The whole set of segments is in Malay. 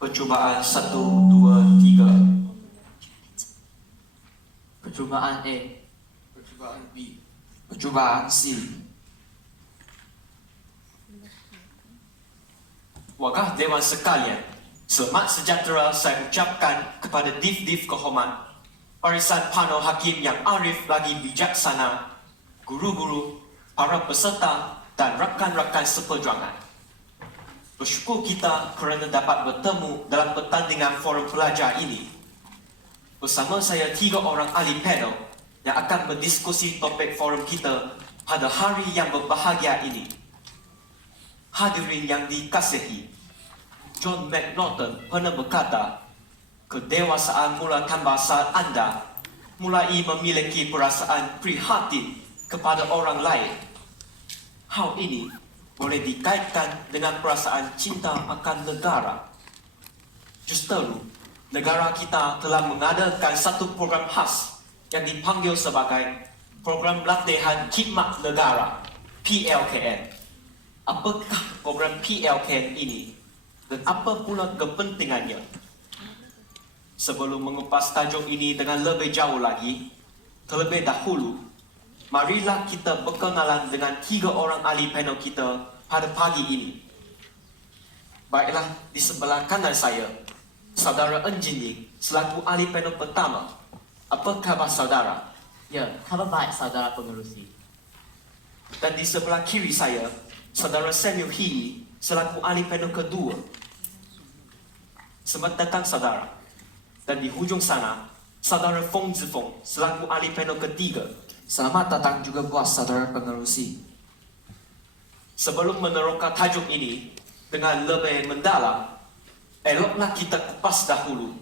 Percubaan 1, 2, 3. Percubaan A. Percubaan B. Percubaan C. Wakah Dewan sekalian, selamat sejahtera saya ucapkan kepada Div-Div kehormat, barisan panel hakim yang arif lagi bijaksana, guru-guru, para peserta dan rakan-rakan seperjuangan. Bersyukur kita kerana dapat bertemu dalam pertandingan forum pelajar ini. Bersama saya 3 orang ahli panel yang akan berdiskusi topik forum kita pada hari yang berbahagia ini. Hadirin yang dikasihi, John McNaughton pernah berkata, kedewasaan mula tambah saat anda mulai memiliki perasaan prihatin kepada orang lain. Hal ini boleh dikaitkan dengan perasaan cinta akan negara. Justeru, negara kita telah mengadakan satu program khas yang dipanggil sebagai Program Latihan Khidmat Negara, PLKN. Apakah program PLKN ini dan apa pula kepentingannya? Sebelum mengupas tajuk ini dengan lebih jauh lagi, terlebih dahulu, marilah kita berkenalan dengan 3 orang ahli panel kita pada pagi ini. Baiklah, di sebelah kanan saya, Saudara Engineer selaku ahli panel pertama. Apa khabar saudara? Ya, khabar baik saudara pengerusi. Dan di sebelah kiri saya, Saudara Samuel Healy selaku ahli panel kedua. Selamat datang saudara. Dan di hujung sana, Saudara Fong Zifeng selaku ahli panel ketiga. Selamat datang juga buat saudara pengerusi. Sebelum meneroka tajuk ini dengan lebih mendalam, eloklah kita kupas dahulu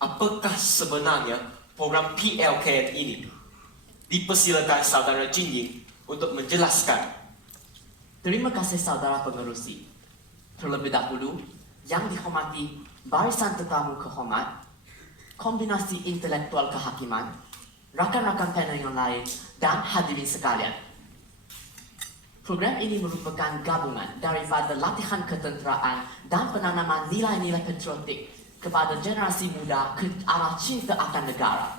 apakah sebenarnya program PLKN ini. Dipersilakan Saudara Jinjing untuk menjelaskan. Terima kasih saudara pengerusi. Terlebih dahulu, yang dihormati barisan tetamu kehormat, kombinasi intelektual kehakiman, rakan-rakan panel yang lain, dan hadirin sekalian. Program ini merupakan gabungan daripada latihan ketenteraan dan penanaman nilai-nilai patriotik kepada generasi muda ke arah cinta akan negara.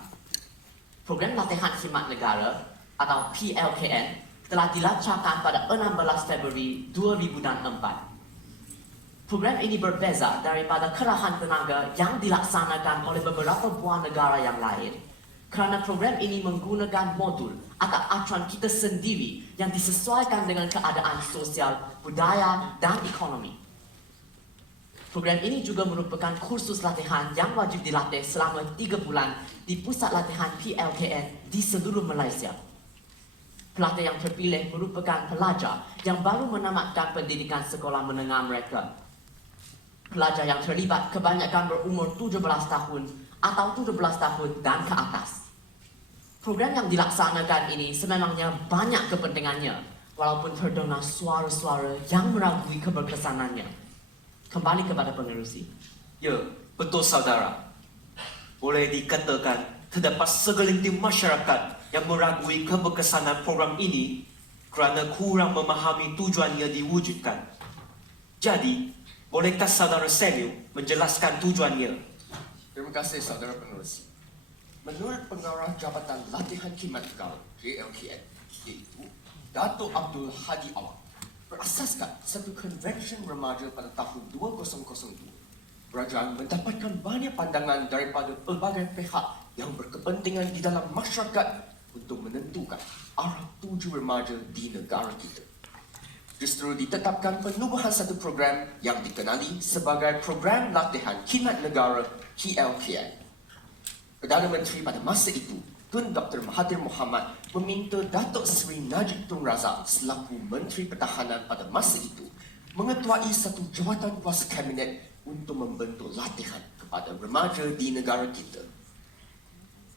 Program Latihan Khidmat Negara atau PLKN telah dilancarkan pada 16 Februari 2004. Program ini berbeza daripada kerahan tenaga yang dilaksanakan oleh beberapa buah negara yang lain kerana program ini menggunakan modul atau acuan kita sendiri yang disesuaikan dengan keadaan sosial, budaya, dan ekonomi. Program ini juga merupakan kursus latihan yang wajib dilatih selama 3 bulan di pusat latihan PLKN di seluruh Malaysia. Pelatih yang terpilih merupakan pelajar yang baru menamatkan pendidikan sekolah menengah mereka. Pelajar yang terlibat kebanyakan berumur 17 tahun atau 17 tahun dan ke atas. Program yang dilaksanakan ini sememangnya banyak kepentingannya, walaupun terdengar suara-suara yang meragui keberkesanannya. Kembali kepada pengerusi. Ya, betul saudara. Boleh dikatakan terdapat segelintir masyarakat yang meragui keberkesanan program ini kerana kurang memahami tujuannya diwujudkan. Jadi, bolehkah saudara Samuel menjelaskan tujuannya? Terima kasih saudara penerusi. Menurut pengarah Jabatan Latihan Khidmat Negara JLKN, iaitu Datuk Abdul Hadi Awang, berasaskan satu konvensyen remaja pada tahun 2002. Kerajaan mendapatkan banyak pandangan daripada pelbagai pihak yang berkepentingan di dalam masyarakat untuk menentukan arah tuju remaja di negara kita. Justru ditetapkan penubuhan satu program yang dikenali sebagai Program Latihan Khidmat Negara PLKN. Perdana Menteri pada masa itu, Tun Dr. Mahathir Mohamad meminta Datuk Seri Najib Tun Razak selaku Menteri Pertahanan pada masa itu mengetuai satu jawatan kuasa kabinet untuk membentuk latihan kepada remaja di negara kita.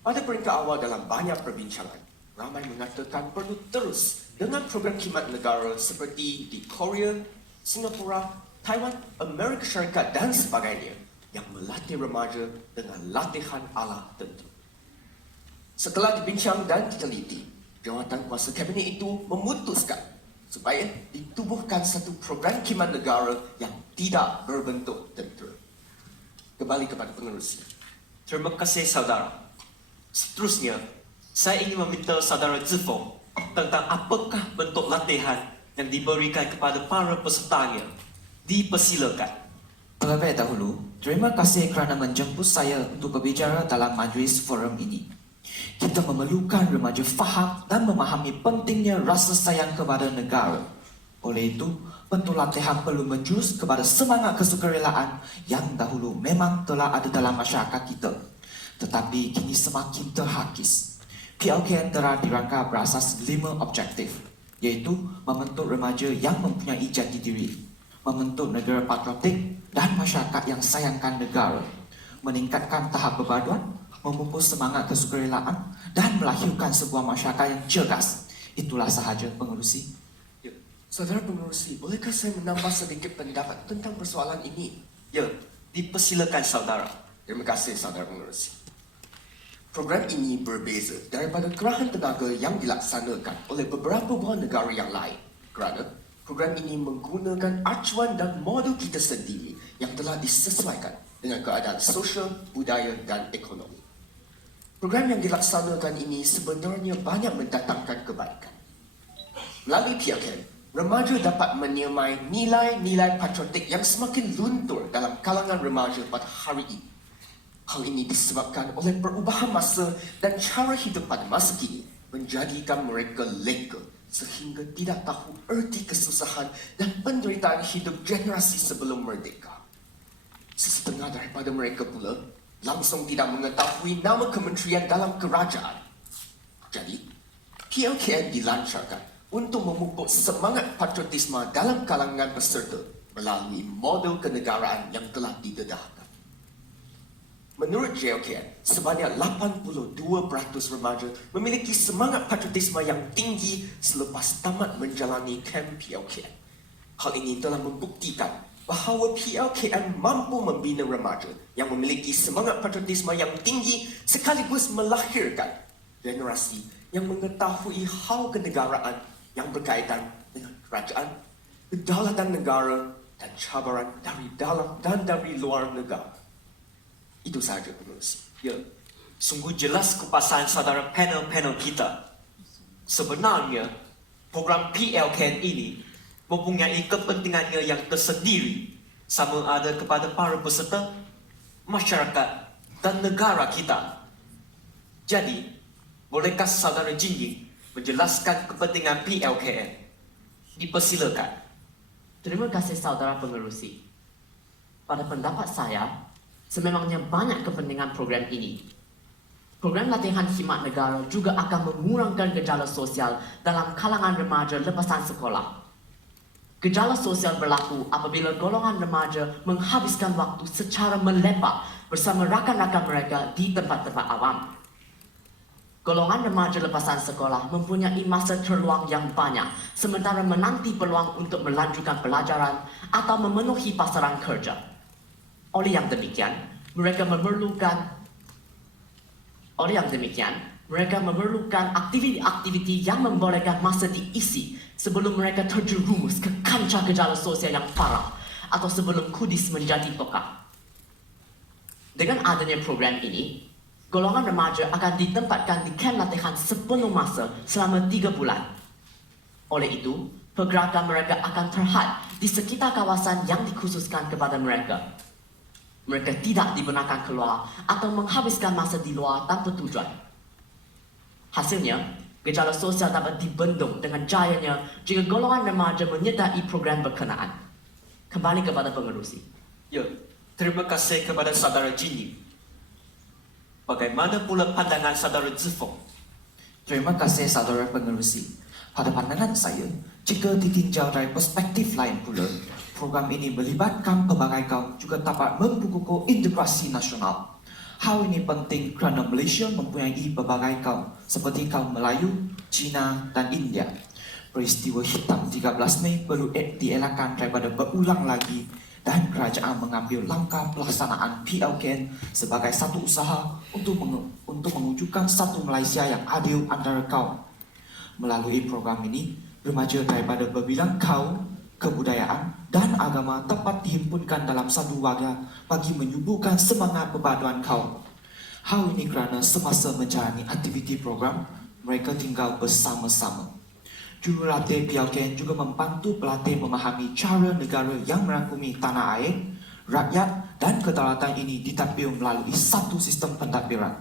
Pada peringkat awal dalam banyak perbincangan, ramai mengatakan perlu terus dengan program khidmat negara seperti di Korea, Singapura, Taiwan, Amerika Syarikat dan sebagainya yang melatih remaja dengan latihan ala tentera. Setelah dibincang dan diteliti, jawatan kuasa kabinet itu memutuskan supaya ditubuhkan satu program khidmat negara yang tidak berbentuk tentera. Kembali kepada pengerusi. Terima kasih saudara. Seterusnya, saya ingin meminta saudara Zifong tentang apakah bentuk latihan yang diberikan kepada para pesertanya. Dipersilakan. Terlebih dahulu, terima kasih kerana menjemput saya untuk berbicara dalam majlis forum ini. Kita memerlukan remaja faham dan memahami pentingnya rasa sayang kepada negara. Oleh itu, bentuk latihan perlu menjurus kepada semangat kesukarelaan yang dahulu memang telah ada dalam masyarakat kita, tetapi kini semakin terhakis. PLKN telah dirangka berasas 5 objektif, iaitu membentuk remaja yang mempunyai jati diri, membentuk negara patriotik dan masyarakat yang sayangkan negara, meningkatkan tahap perpaduan, memupus semangat kesukarelaan dan melahirkan sebuah masyarakat yang cergas. Itulah sahaja pengerusi. Ya. Saudara pengerusi, bolehkah saya menambah sedikit pendapat tentang persoalan ini? Ya, dipersilakan saudara. Terima kasih saudara pengerusi. Program ini berbeza daripada kerahan tenaga yang dilaksanakan oleh beberapa buah negara yang lain kerana program ini menggunakan acuan dan modul kita sendiri yang telah disesuaikan dengan keadaan sosial, budaya dan ekonomi. Program yang dilaksanakan ini sebenarnya banyak mendatangkan kebaikan. Melalui PLKN, remaja dapat menyemai nilai-nilai patriotik yang semakin luntur dalam kalangan remaja pada hari ini. Hal ini disebabkan oleh perubahan masa dan cara hidup pada masa kini menjadikan mereka leka sehingga tidak tahu erti kesusahan dan penderitaan hidup generasi sebelum merdeka. Sesetengah daripada mereka pula langsung tidak mengetahui nama kementerian dalam kerajaan. Jadi, PLKN dilancarkan untuk memupuk semangat patriotisme dalam kalangan peserta melalui model kenegaraan yang telah didedahkan. Menurut JLKN, sebanyak 82% remaja memiliki semangat patriotisme yang tinggi selepas tamat menjalani kamp PLKN. Hal ini telah membuktikan bahawa PLKN mampu membina remaja yang memiliki semangat patriotisme yang tinggi sekaligus melahirkan generasi yang mengetahui hal kenegaraan yang berkaitan dengan kerajaan, kedaulatan negara dan cabaran dari dalam dan dari luar negara. Itu sahaja pengerusi. Ya, sungguh jelas kupasan saudara panel-panel kita. Sebenarnya, program PLKN ini mempunyai kepentingannya yang tersendiri sama ada kepada para peserta, masyarakat dan negara kita. Jadi, bolehkah saudara Jinjing menjelaskan kepentingan PLKN? Dipersilakan. Terima kasih saudara pengerusi. Pada pendapat saya, sememangnya banyak kepentingan program ini. Program latihan khidmat negara juga akan mengurangkan gejala sosial dalam kalangan remaja lepasan sekolah. Gejala sosial berlaku apabila golongan remaja menghabiskan waktu secara melepak bersama rakan-rakan mereka di tempat-tempat awam. Golongan remaja lepasan sekolah mempunyai masa terluang yang banyak sementara menanti peluang untuk melanjutkan pelajaran atau memenuhi pasaran kerja. Oleh yang demikian, mereka memerlukan aktiviti-aktiviti yang membolehkan masa diisi sebelum mereka terjerumus ke kancah gejala sosial yang parah atau sebelum kudis menjadi tokak. Dengan adanya program ini, golongan remaja akan ditempatkan di kamp latihan sepenuh masa selama 3 bulan. Oleh itu, pergerakan mereka akan terhad di sekitar kawasan yang dikhususkan kepada mereka. Mereka tidak dibenarkan keluar atau menghabiskan masa di luar tanpa tujuan. Hasilnya, gejala sosial dapat dibendung dengan jayanya jika golongan remaja menyertai program berkenaan. Kembali kepada pengerusi. Ya, terima kasih kepada saudara Jinjing. Bagaimana pula pandangan saudara Zifong? Terima kasih saudara pengerusi. Pada pandangan saya, jika ditinjau dari perspektif lain pula, program ini melibatkan pelbagai kaum juga dapat membukukuh integrasi nasional. Hal ini penting kerana Malaysia mempunyai pelbagai kaum seperti kaum Melayu, Cina dan India. Peristiwa hitam 13 Mei perlu dielakkan daripada berulang lagi dan kerajaan mengambil langkah pelaksanaan PLKN sebagai satu usaha untuk mewujudkan satu Malaysia yang adil antara kaum. Melalui program ini, remaja daripada berbilang kaum, kebudayaan dan agama dapat dihimpunkan dalam satu wadah bagi menyuburkan semangat perpaduan kaum. Hal ini kerana semasa menjalani aktiviti program, mereka tinggal bersama-sama. Jurulatih PLKN juga membantu pelatih memahami cara negara yang merangkumi tanah air, rakyat dan kedaulatan ini ditadbir melalui satu sistem pentadbiran.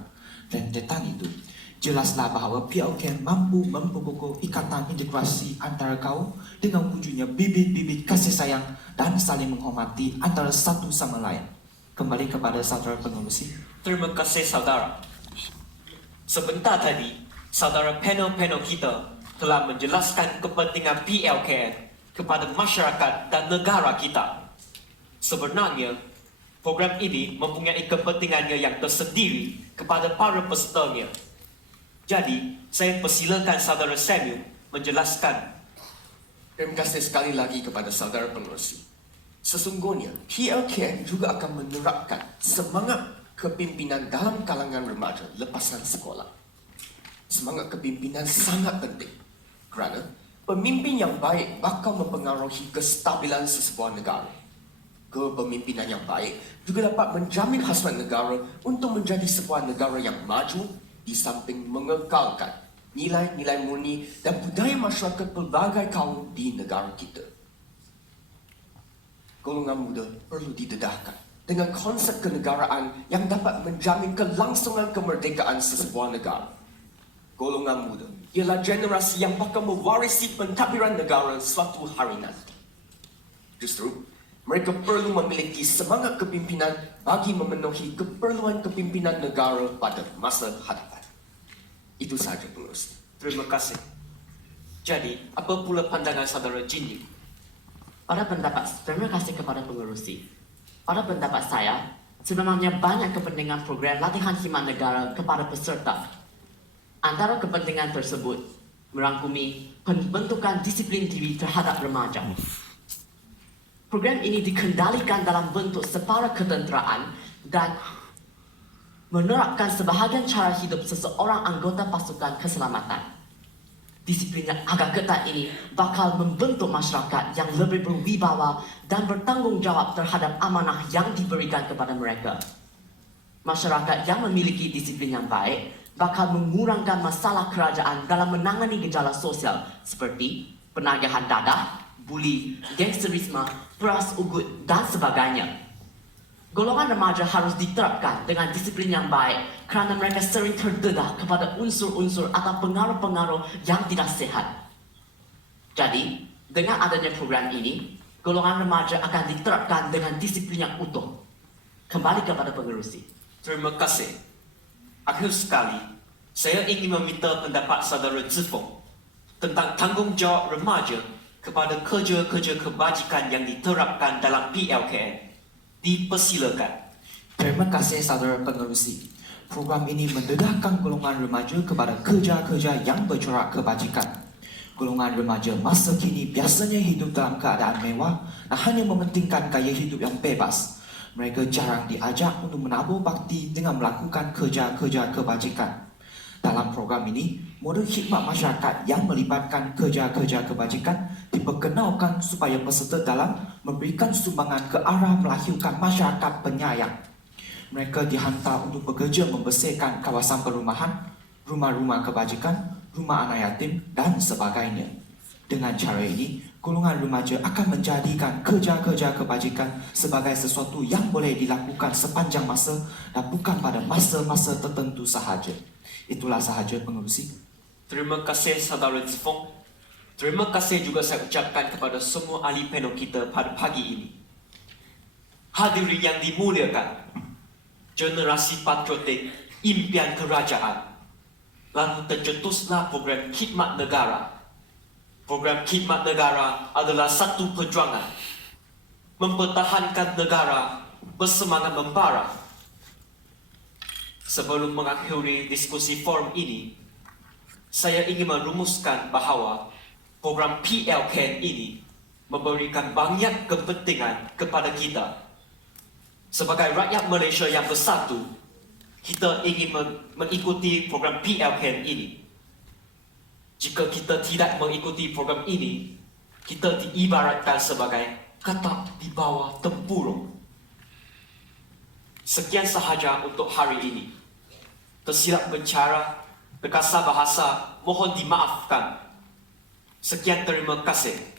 Dan tentang itu, jelaslah bahawa PLKN mampu memperkukuh ikatan integrasi antara kaum dengan wujudnya bibit-bibit kasih sayang dan saling menghormati antara satu sama lain. Kembali kepada saudara pengerusi. Terima kasih saudara. Sebentar tadi, saudara panel-panel kita telah menjelaskan kepentingan PLKN kepada masyarakat dan negara kita. Sebenarnya, program ini mempunyai kepentingannya yang tersendiri kepada para pesertanya. Jadi, saya persilakan saudara Samuel menjelaskan. Terima kasih sekali lagi kepada saudara pengerusi. Sesungguhnya, PLKN juga akan menerapkan semangat kepimpinan dalam kalangan remaja lepasan sekolah. Semangat kepimpinan sangat penting kerana pemimpin yang baik bakal mempengaruhi kestabilan sesebuah negara. Kepemimpinan yang baik juga dapat menjamin hasrat negara untuk menjadi sebuah negara yang maju di samping mengekalkan nilai-nilai murni dan budaya masyarakat pelbagai kaum di negara kita. Golongan muda perlu didedahkan dengan konsep kenegaraan yang dapat menjamin kelangsungan kemerdekaan sesebuah negara. Golongan muda ialah generasi yang bakal mewarisi pentadbiran negara suatu hari nanti. Justru, mereka perlu memiliki semangat kepimpinan bagi memenuhi keperluan kepimpinan negara pada masa hadapan. Itu sahaja pengerusi. Terima kasih. Jadi, apa pula pandangan saudara Jinyu? Terima kasih kepada pengerusi. Pada pendapat saya, sebenarnya banyak kepentingan program latihan khidmat negara kepada peserta. Antara kepentingan tersebut merangkumi pembentukan disiplin diri terhadap remaja. Program ini dikendalikan dalam bentuk separa ketenteraan dan menerapkan sebahagian cara hidup seseorang anggota pasukan keselamatan. Disiplin yang agak ketat ini bakal membentuk masyarakat yang lebih berwibawa dan bertanggungjawab terhadap amanah yang diberikan kepada mereka. Masyarakat yang memiliki disiplin yang baik bakal mengurangkan masalah kerajaan dalam menangani gejala sosial seperti penagihan dadah, buli, gangsterisme, peras ugut dan sebagainya. Golongan remaja harus diterapkan dengan disiplin yang baik kerana mereka sering terdedah kepada unsur-unsur atau pengaruh-pengaruh yang tidak sehat. Jadi, dengan adanya program ini, golongan remaja akan diterapkan dengan disiplin yang utuh. Kembali kepada pengerusi. Terima kasih. Akhir sekali, saya ingin meminta pendapat saudara Zifeng tentang tanggungjawab remaja kepada kerja-kerja kebajikan yang diterapkan dalam PLKN. Dipersilakan. Terima kasih saudara pengerusi. Program ini mendedahkan golongan remaja kepada kerja-kerja yang bercorak kebajikan. Golongan remaja masa kini biasanya hidup dalam keadaan mewah dan hanya mementingkan gaya hidup yang bebas. Mereka jarang diajak untuk menabur bakti dengan melakukan kerja-kerja kebajikan. Dalam program ini, model khidmat masyarakat yang melibatkan kerja-kerja kebajikan diperkenalkan supaya peserta dalam memberikan sumbangan ke arah melahirkan masyarakat penyayang. Mereka dihantar untuk bekerja membersihkan kawasan perumahan, rumah-rumah kebajikan, rumah anak yatim dan sebagainya. Dengan cara ini, golongan remaja akan menjadikan kerja-kerja kebajikan sebagai sesuatu yang boleh dilakukan sepanjang masa dan bukan pada masa-masa tertentu sahaja. Itulah sahaja pengerusi. Terima kasih saudara Zifeng. Terima kasih juga saya ucapkan kepada semua ahli panel kita pada pagi ini. Hadirin yang dimuliakan, generasi patriotik impian kerajaan. Lalu tercetuslah program khidmat negara. Program khidmat negara adalah satu perjuangan mempertahankan negara bersemangat membara. Sebelum mengakhiri diskusi forum ini, saya ingin merumuskan bahawa program PLKN ini memberikan banyak kepentingan kepada kita. Sebagai rakyat Malaysia yang bersatu, kita ingin mengikuti program PLKN ini. Jika kita tidak mengikuti program ini, kita diibaratkan sebagai ketat di bawah tempurung. Sekian sahaja untuk hari ini. Tersilap bicara, berkasar bahasa, mohon dimaafkan. Sekian terima kasih.